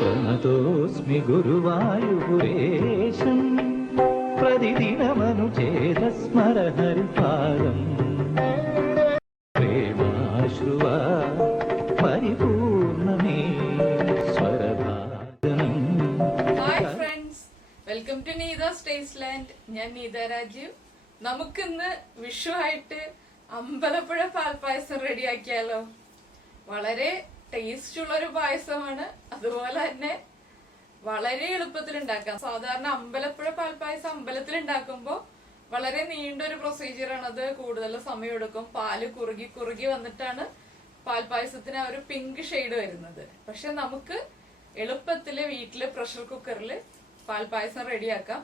പ്രണതോസ്മി ഗുരുവായൂരേശം പ്രതിദിനമനുചേതസ്മര ഹരിപാദം പ്രേമാശ്രുവ പരിപൂർണമേ സ്വരഭാജനം. Hi friends, welcome to Neetha's Tasteland. ഞാൻ നീത രാജീവ്. നമുക്കിന്ന് വിഷു ആയിട്ട് അമ്പലപ്പുഴ പാൽപ്പായസം റെഡിയാക്കിയാലോ? വളരെ ടേസ്റ്റ് ഉള്ള ഒരു പായസമാണ്, അതുപോലെ തന്നെ വളരെ എളുപ്പത്തിൽ ഉണ്ടാക്കാം. സാധാരണ അമ്പലപ്പുഴ പാൽപ്പായസം അമ്പലത്തിൽ ഉണ്ടാക്കുമ്പോ വളരെ നീണ്ട ഒരു പ്രൊസീജിയറാണ്. അത് കൂടുതൽ സമയം എടുക്കും. പാല് കുറുകി കുറുകി വന്നിട്ടാണ് പാൽപ്പായസത്തിന് ആ ഒരു പിങ്ക് ഷെയ്ഡ് വരുന്നത്. പക്ഷെ നമുക്ക് എളുപ്പത്തില് വീട്ടില് പ്രഷർ കുക്കറിൽ പാൽപ്പായസം റെഡിയാക്കാം.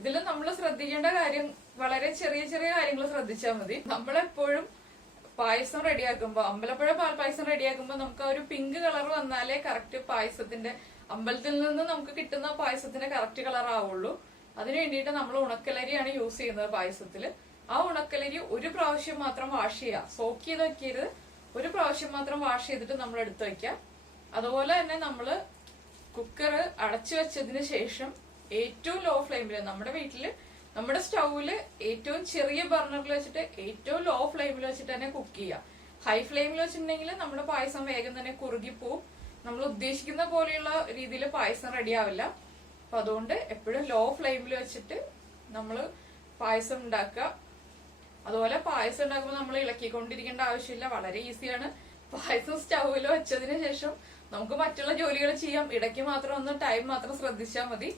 ഇതിൽ നമ്മൾ ശ്രദ്ധിക്കേണ്ട കാര്യം വളരെ ചെറിയ ചെറിയ കാര്യങ്ങൾ ശ്രദ്ധിച്ചാൽ മതി. നമ്മളെപ്പോഴും പായസം റെഡിയാക്കുമ്പോ, അമ്പലപ്പുഴ പാൽപ്പായസം റെഡിയാക്കുമ്പോ നമുക്ക് ആ ഒരു പിങ്ക് കളർ വന്നാലേ കറക്റ്റ് പായസത്തിന്റെ, അമ്പലത്തിൽ നിന്ന് നമുക്ക് കിട്ടുന്ന പായസത്തിന്റെ കറക്റ്റ് കളർ ആവുള്ളൂ. അതിനു വേണ്ടിയിട്ട് നമ്മൾ ഉണക്കലരിയാണ് യൂസ് ചെയ്യുന്നത് പായസത്തില്. ആ ഉണക്കലരി ഒരു പ്രാവശ്യം മാത്രം വാഷ് ചെയ്യുക. സോക്ക് ചെയ്ത് വെക്കരുത്, ഒരു പ്രാവശ്യം മാത്രം വാഷ് ചെയ്തിട്ട് നമ്മൾ എടുത്തു വെക്കാം. അതുപോലെ തന്നെ നമ്മള് കുക്കർ അടച്ചു വെച്ചതിന് ശേഷം ഏറ്റവും ലോ ഫ്ലെയിമില്, നമ്മുടെ വീട്ടില് നമ്മുടെ സ്റ്റൗവില് ഏറ്റവും ചെറിയ ബർണറിൽ വെച്ചിട്ട് ഏറ്റവും ലോ ഫ്ലെയിമിൽ വെച്ചിട്ട് തന്നെ കുക്ക് ചെയ്യുക. ഹൈ ഫ്ലെയിമിൽ വെച്ചിട്ടുണ്ടെങ്കിൽ നമ്മുടെ പായസം വേഗം തന്നെ കുറുകിപ്പോവും. നമ്മൾ ഉദ്ദേശിക്കുന്ന പോലെയുള്ള രീതിയിൽ പായസം റെഡി ആവില്ല. അപ്പൊ അതുകൊണ്ട് എപ്പോഴും ലോ ഫ്ലെയിമിൽ വെച്ചിട്ട് നമ്മൾ പായസം ഉണ്ടാക്കുക. അതുപോലെ പായസം ഉണ്ടാക്കുമ്പോൾ നമ്മൾ ഇളക്കിക്കൊണ്ടിരിക്കേണ്ട ആവശ്യമില്ല, വളരെ ഈസിയാണ്. പായസം സ്റ്റൗവിൽ വെച്ചതിന് ശേഷം നമുക്ക് മറ്റുള്ള ജോലികൾ ചെയ്യാം. ഇടയ്ക്ക് മാത്രം ഒന്ന് ടൈം മാത്രം ശ്രദ്ധിച്ചാൽ മതി.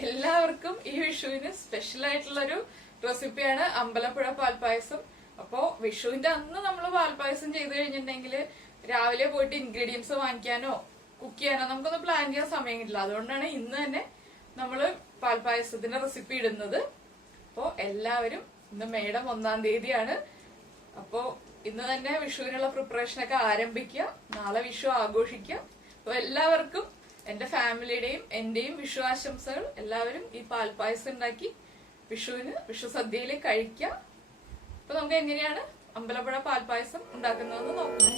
എല്ലാവർക്കും ഈ വിഷുവിന് സ്പെഷ്യൽ ആയിട്ടുള്ളൊരു റെസിപ്പിയാണ് അമ്പലപ്പുഴ പാൽപ്പായസം. അപ്പോ വിഷുവിന്റെ അന്ന് നമ്മൾ പാൽപ്പായസം ചെയ്ത് കഴിഞ്ഞിട്ടുണ്ടെങ്കിൽ രാവിലെ പോയിട്ട് ഇൻഗ്രീഡിയൻസ് വാങ്ങിക്കാനോ കുക്ക് ചെയ്യാനോ നമുക്കൊന്ന് പ്ലാൻ ചെയ്യാൻ സമയം കിട്ടില്ല. അതുകൊണ്ടാണ് ഇന്ന് തന്നെ നമ്മള് പാൽപ്പായസത്തിന്റെ റെസിപ്പി ഇടുന്നത്. അപ്പോ എല്ലാവരും, ഇന്ന് മേടം 1-ാം തീയതിയാണ്. അപ്പോ ഇന്ന് തന്നെ വിഷുവിനുള്ള പ്രിപ്പറേഷനൊക്കെ ആരംഭിക്കുക. നാളെ വിഷു ആഘോഷിക്കുക. അപ്പൊ എല്ലാവർക്കും എന്റെ ഫാമിലിയുടെയും എന്റെയും വിഷു ആശംസകൾ. എല്ലാവരും ഈ പാൽപ്പായസം ഉണ്ടാക്കി വിഷു സദ്യയിൽ കഴിക്കാം. അപ്പൊ നമുക്ക് എങ്ങനെയാണ് അമ്പലപ്പുഴ പാൽപ്പായസം ഉണ്ടാക്കുന്നതെന്ന് നോക്കാം.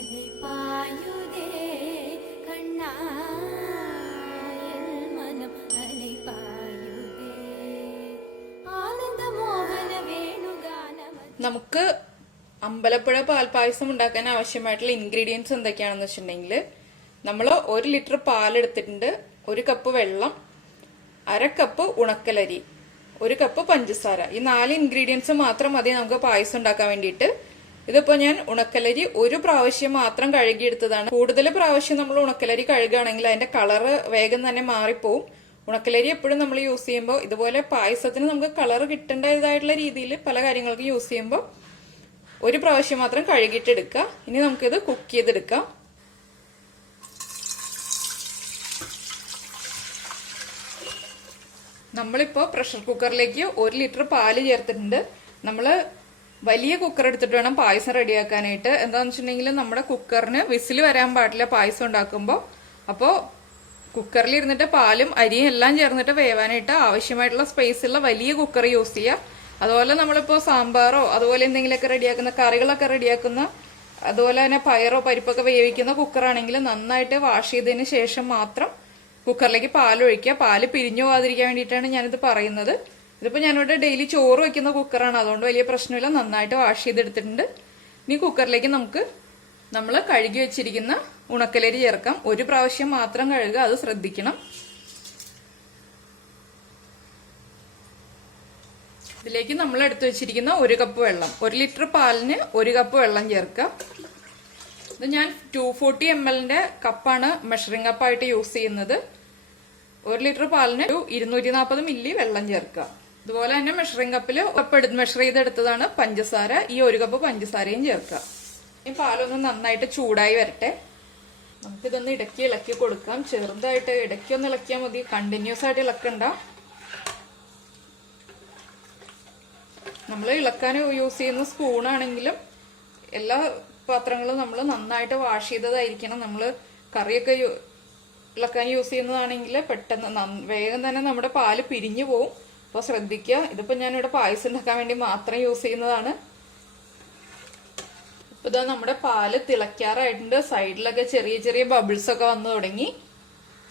നമുക്ക് അമ്പലപ്പുഴ പാൽപ്പായസം ഉണ്ടാക്കാൻ ആവശ്യമായിട്ടുള്ള ഇൻഗ്രീഡിയൻസ് എന്തൊക്കെയാണെന്ന് വെച്ചിട്ടുണ്ടെങ്കിൽ, നമ്മൾ 1 ലിറ്റർ പാലെടുത്തിട്ടുണ്ട്, 1 കപ്പ് വെള്ളം, 1/2 കപ്പ് ഉണക്കലരി, 1 കപ്പ് പഞ്ചസാര. ഈ 4 ഇൻഗ്രീഡിയൻസ് മാത്രം മതി നമുക്ക് പായസം ഉണ്ടാക്കാൻ വേണ്ടിയിട്ട്. ഇതിപ്പോ ഞാൻ ഉണക്കലരി 1 പ്രാവശ്യം മാത്രം കഴുകിയെടുത്തതാണ്. കൂടുതൽ പ്രാവശ്യം നമ്മൾ ഉണക്കലരി കഴുകുകയാണെങ്കിൽ അതിന്റെ കളറ് വേഗം തന്നെ മാറിപ്പോവും. ഉണക്കലരി എപ്പോഴും നമ്മൾ യൂസ് ചെയ്യുമ്പോൾ, ഇതുപോലെ പായസത്തിന് നമുക്ക് കളർ കിട്ടേണ്ടതായിട്ടുള്ള രീതിയിൽ പല കാര്യങ്ങൾക്ക് യൂസ് ചെയ്യുമ്പോൾ 1 പ്രാവശ്യം മാത്രം കഴുകിയിട്ട് എടുക്കുക. ഇനി നമുക്കിത് കുക്ക് ചെയ്തെടുക്കാം. നമ്മളിപ്പോ പ്രഷർ കുക്കറിലേക്ക് 1 ലിറ്റർ പാല് ചേർത്തിട്ടുണ്ട്. നമ്മള് വലിയ കുക്കർ എടുത്തിട്ട് വേണം പായസം റെഡിയാക്കാനായിട്ട്. എന്താന്ന് വെച്ചിട്ടുണ്ടെങ്കിൽ നമ്മുടെ കുക്കറിന് വിസിൽ വരാൻ പാടില്ല പായസം ഉണ്ടാക്കുമ്പോൾ. അപ്പോ കുക്കറിൽ ഇരുന്നിട്ട് പാലും അരിയും എല്ലാം ചേർന്നിട്ട് വേവാനായിട്ട് ആവശ്യമായിട്ടുള്ള സ്പേസ് ഉള്ള വലിയ കുക്കർ യൂസ് ചെയ്യുക. അതുപോലെ നമ്മളിപ്പോ സാമ്പാറോ അതുപോലെ എന്തെങ്കിലുമൊക്കെ റെഡിയാക്കുന്ന, കറികളൊക്കെ റെഡിയാക്കുന്ന, അതുപോലെ തന്നെ പയറോ പരിപ്പൊക്കെ വേവിക്കുന്ന കുക്കറാണെങ്കിൽ നന്നായിട്ട് വാഷ് ചെയ്തതിന് ശേഷം മാത്രം കുക്കറിലേക്ക് പാലൊഴിക്കുക. പാല് പിരിഞ്ഞു പോകാതിരിക്കാൻ വേണ്ടിയിട്ടാണ് ഞാനിത് പറയുന്നത്. ഇതിപ്പോ ഞാനിവിടെ ഡെയിലി ചോറ് വെക്കുന്ന കുക്കറാണ്, അതുകൊണ്ട് വലിയ പ്രശ്നമില്ല. നന്നായിട്ട് വാഷ് ചെയ്തെടുത്തിട്ടുണ്ട്. ഇനി കുക്കറിലേക്ക് നമുക്ക് നമ്മൾ കഴുകി വെച്ചിരിക്കുന്ന ഉണക്കലരി ചേർക്കാം. 1 പ്രാവശ്യം മാത്രം കഴുകുക, അത് ശ്രദ്ധിക്കണം. ഇതിലേക്ക് നമ്മൾ എടുത്തു വെച്ചിരിക്കുന്ന 1 കപ്പ് വെള്ളം, 1 ലിറ്റർ പാലിന് 1 കപ്പ് വെള്ളം ചേർക്കുക. ഇത് ഞാൻ 240 ml കപ്പാണ് മെഷറിംഗ് കപ്പായിട്ട് യൂസ് ചെയ്യുന്നത്. 1 ലിറ്റർ പാലിന് 240 മില്ലി വെള്ളം ചേർക്കുക. അതുപോലെ തന്നെ മെഷറിംഗ് കപ്പിൽ മെഷർ ചെയ്തെടുത്തതാണ് പഞ്ചസാര. ഈ 1 കപ്പ് പഞ്ചസാരയും ചേർക്കുക. ഈ പാലൊന്ന് നന്നായിട്ട് ചൂടായി വരട്ടെ. നമുക്കിതൊന്ന് ഇടയ്ക്ക് ഇളക്കി കൊടുക്കാം. ചെറുതായിട്ട് ഇടയ്ക്കൊന്ന് ഇളക്കിയാൽ മതി, കണ്ടിന്യൂസ് ആയിട്ട് ഇളക്കണ്ട. നമ്മൾ ഇളക്കാൻ യൂസ് ചെയ്യുന്ന സ്പൂണാണെങ്കിലും എല്ലാ പാത്രങ്ങളും നമ്മൾ നന്നായിട്ട് വാഷ് ചെയ്തതായിരിക്കണം. നമ്മൾ കറിയൊക്കെ ഇളക്കാൻ യൂസ് ചെയ്യുന്നതാണെങ്കിൽ പെട്ടെന്ന് വേഗം തന്നെ നമ്മുടെ പാല് പിരിഞ്ഞു പോവും. അപ്പോൾ ശ്രദ്ധിക്കുക. ഇതിപ്പോൾ ഞാനിവിടെ പായസം ഉണ്ടാക്കാൻ വേണ്ടി മാത്രം യൂസ് ചെയ്യുന്നതാണ്. ഇപ്പൊ ഇതാ നമ്മുടെ പാല് തിളയ്ക്കാറായിട്ടുണ്ട്. സൈഡിലൊക്കെ ചെറിയ ചെറിയ ബബിൾസ് ഒക്കെ വന്നു തുടങ്ങി.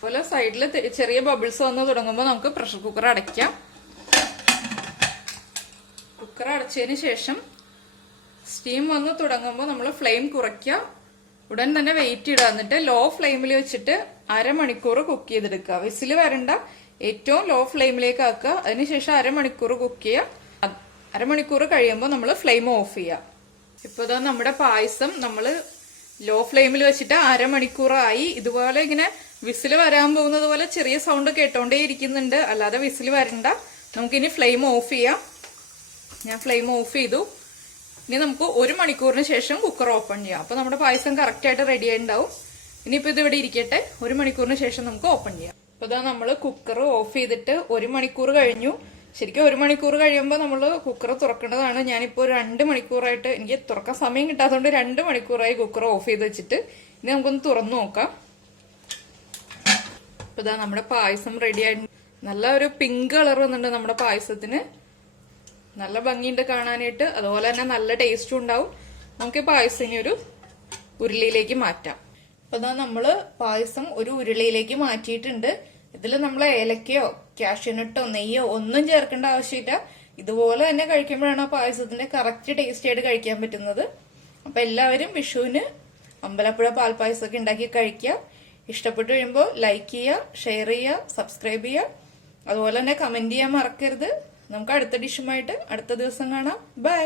അതുപോലെ സൈഡിൽ ചെറിയ ബബിൾസ് വന്ന് തുടങ്ങുമ്പോൾ നമുക്ക് പ്രഷർ കുക്കർ അടയ്ക്കാം. കുക്കർ അടച്ചതിന് ശേഷം സ്റ്റീം വന്ന് തുടങ്ങുമ്പോൾ നമ്മൾ ഫ്ലെയിം കുറയ്ക്കുക. ഉടൻ തന്നെ വെയിറ്റ് ഇടുക. എന്നിട്ട് ലോ ഫ്ലെയിമിൽ വെച്ചിട്ട് അരമണിക്കൂർ കുക്ക് ചെയ്തെടുക്കുക. വിസിൽ വരണ്ട, ഏറ്റവും ലോ ഫ്ലെയിമിലേക്ക് ആക്കുക. അതിനുശേഷം അരമണിക്കൂർ കുക്ക് ചെയ്യുക. അരമണിക്കൂർ കഴിയുമ്പോൾ നമ്മൾ ഫ്ലെയിം ഓഫ് ചെയ്യുക. ഇപ്പോൾ ഇതാ നമ്മുടെ പായസം നമ്മൾ ലോ ഫ്ലെയിമിൽ വെച്ചിട്ട് അരമണിക്കൂറായി. ഇതുപോലെ ഇങ്ങനെ വിസിൽ വരാൻ പോകുന്നത് പോലെ ചെറിയ സൗണ്ട് കേട്ടോണ്ടേ ഇരിക്കുന്നുണ്ട്, അല്ലാതെ വിസിൽ വരണ്ട. നമുക്കിനി ഫ്ലെയിം ഓഫ് ചെയ്യാം. ഞാൻ ഫ്ലെയിം ഓഫ് ചെയ്തു. ഇനി നമുക്ക് 1 മണിക്കൂറിന് ശേഷം കുക്കർ ഓപ്പൺ ചെയ്യാം. അപ്പൊ നമ്മുടെ പായസം കറക്റ്റ് ആയിട്ട് റെഡി ആയിട്ടുണ്ടാവും. ഇനിയിപ്പോ ഇത് ഇവിടെ ഇരിക്കട്ടെ, 1 മണിക്കൂറിന് ശേഷം നമുക്ക് ഓപ്പൺ ചെയ്യാം. അപ്പൊ ഇതാ നമ്മള് കുക്കർ ഓഫ് ചെയ്തിട്ട് 1 മണിക്കൂർ കഴിഞ്ഞു. ശരിക്കും 1 മണിക്കൂർ കഴിയുമ്പോൾ നമ്മൾ കുക്കർ തുറക്കേണ്ടതാണ്. ഞാനിപ്പോ 2 മണിക്കൂറായിട്ട് എനിക്ക് തുറക്കാൻ സമയം കിട്ടാത്തതുകൊണ്ട് 2 മണിക്കൂറായി കുക്കർ ഓഫ് ചെയ്ത് വെച്ചിട്ട്. ഇനി നമുക്കൊന്ന് തുറന്നു നോക്കാം. അപ്പൊ ഇതാ നമ്മുടെ പായസം റെഡി ആയിട്ട് നല്ല ഒരു പിങ്ക് കളർ വന്നിട്ടുണ്ട് നമ്മുടെ പായസത്തിന്. നല്ല ഭംഗിയുണ്ട് കാണാനായിട്ട്, അതുപോലെ തന്നെ നല്ല ടേസ്റ്റും ഉണ്ടാവും. നമുക്ക് പായസം ഇനി ഒരു ഉരുളിയിലേക്ക് മാറ്റാം. അപ്പൊ ഇതാ നമ്മള് പായസം ഒരു ഉരുളിയിലേക്ക് മാറ്റിയിട്ടുണ്ട്. ഇതിൽ നമ്മൾ ഏലക്കയോ കാഷ്യൂനട്ടോ നെയ്യോ ഒന്നും ചേർക്കേണ്ട ആവശ്യമില്ല. ഇതുപോലെ തന്നെ കഴിക്കുമ്പോഴാണ് ആ പായസത്തിന്റെ കറക്റ്റ് ടേസ്റ്റ് ആയിട്ട് കഴിക്കാൻ പറ്റുന്നത്. അപ്പൊ എല്ലാവരും വിഷുവിന് അമ്പലപ്പുഴ പാൽപ്പായസമൊക്കെ ഉണ്ടാക്കി കഴിക്കുക. ഇഷ്ടപ്പെട്ടു കഴിയുമ്പോൾ ലൈക്ക് ചെയ്യുക, ഷെയർ ചെയ്യുക, സബ്സ്ക്രൈബ് ചെയ്യുക. അതുപോലെ തന്നെ കമന്റ് ചെയ്യാൻ മറക്കരുത്. നമുക്ക് അടുത്ത ഡിഷുമായിട്ട് അടുത്ത ദിവസം കാണാം. ബൈ.